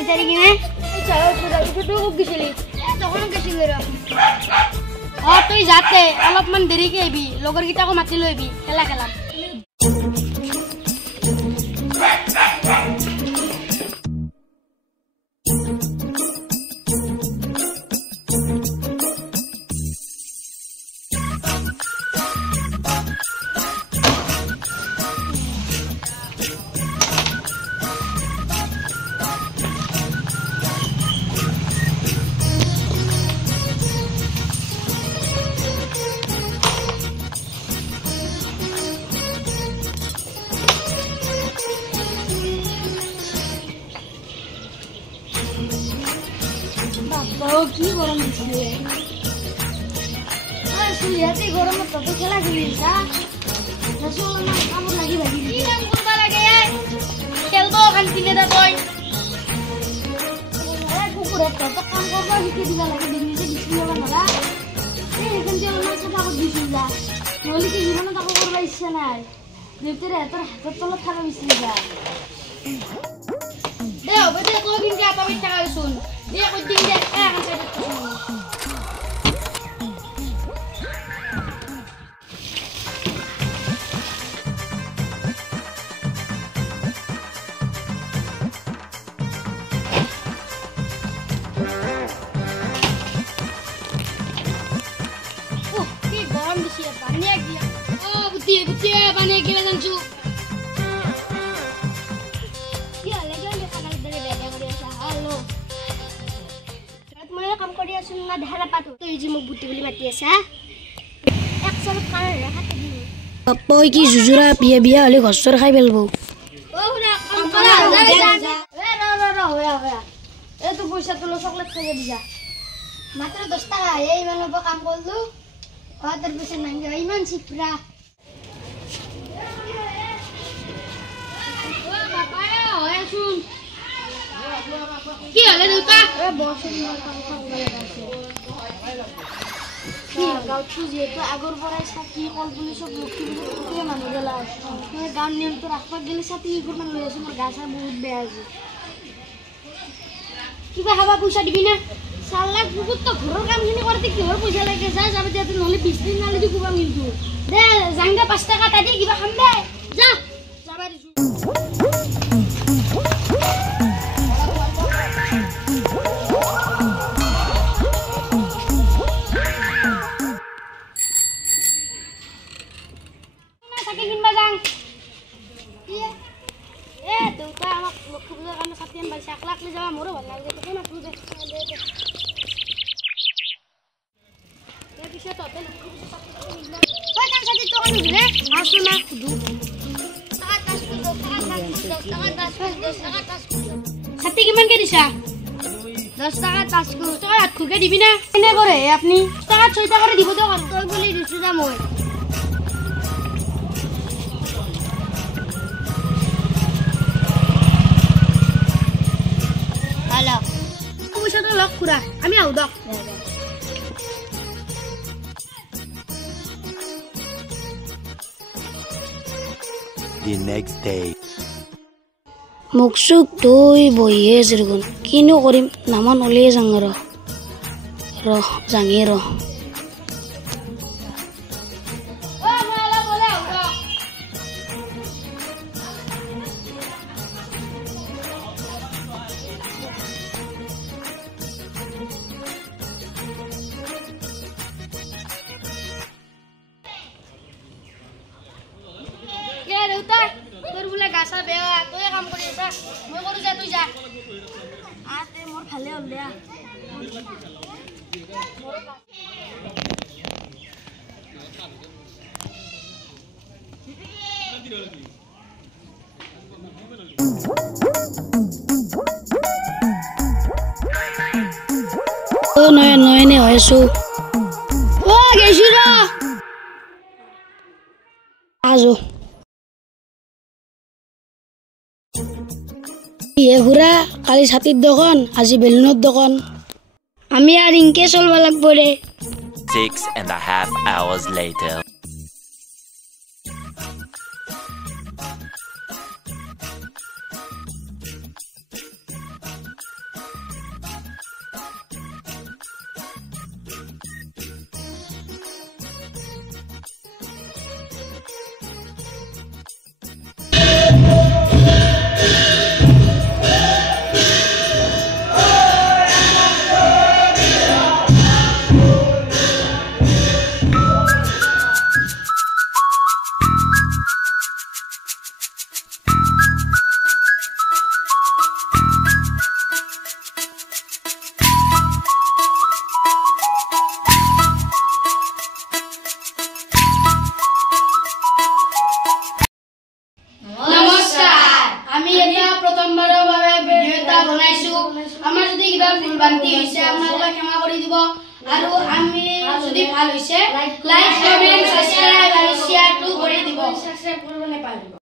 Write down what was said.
বিচাৰি কিনে তই যাতে অলপমান দেৰিকে আহিবি লগৰ কেইটাকো মাতি লৈ আহিবি খেলা খেলাম কি গরম দিছে সুলিয়াতে গরম তো খেলা খেলিছা রসুন কামড় লাগি লাগি কি কাম করবা লাগে খেলবো কান্তিনে দা কই কুকুরে তো কাম করবা শিখে দিবা লাগে দিনতে বিছিবা না এখন যে আমার সাথে আবার দিছিলা নলি কি জীবনে তাকো করবা ইচ্ছা নাই দেউতের তোর হাতের তলা থাকা বিছিবা দেও বদে কো কিনতে আপা মিঠা শুন দে কই দিন দে এখন side Butia bane gila sanju. Ya lagi on dekha dari beda ngori asa. Halo. Rat moya kam kori asun na dhara patu. To iji mo buti boli mati asa. 100 kar rakha tadi. Papa ki jujura biya biya hole ghosor khai belbo. O hura kam kora ja. Hoya. E tu poisa tulo chocolate khaya dija. Matra 10 taka ei mano kam korlu. Father pese nangga iman sipra. কি হলে দেউতা বছর গাঁৱতো যিহেতু আগৰ পৰাই চাকি কল বুলি চব লক্ষী বুলি মানুহ গেলা মই গাঁৱৰ নিয়মটো ৰাখবা গেলে চাকি ইমান লৈ আছো মোৰ গা চা বহুত বেয়া হৈছে কিবা খাবা পইচা দিবি না 4 লাখ বহুত তো ঘৰৰ কামখিনি কৰতে কিহৰ পইচা লাগে যা যাবে যাতে নহলে 20 দিন নালে দি কুবা মিলতো দে জাংগা 5 টাকা তা দি কিবা খাম দে যা যাবা দিছো Sati kiman ke disa? 10 টাকা tasku. Taka atku ke dibi na? Ene kore apni. Taka 6 টাকা করে দিব তো কর। তোই বলি দিছু যা মই। হ্যালো। পয়সা তো লক খুরা। আমি আউ দক। The next day. মুখসুক দই বইয়ে যেরকম কিনো করিম নামা নলিয়ে যাং জাঙে র তোর বলে গাছা বেয়া তুই কাম কৰি আছা মই কৰো যা তুই যা আতে মোৰ ভালে হ'ল দে ও নয়নে হয়ছো ও গেছি র আজো ঘুরা কালি ছাতির দোকান আজি বেলুনের দোকান আমি আর ইনকে চলবা লাগবো রে 6.5 hours later. সাবস্ক্রাইব করবে না পারবে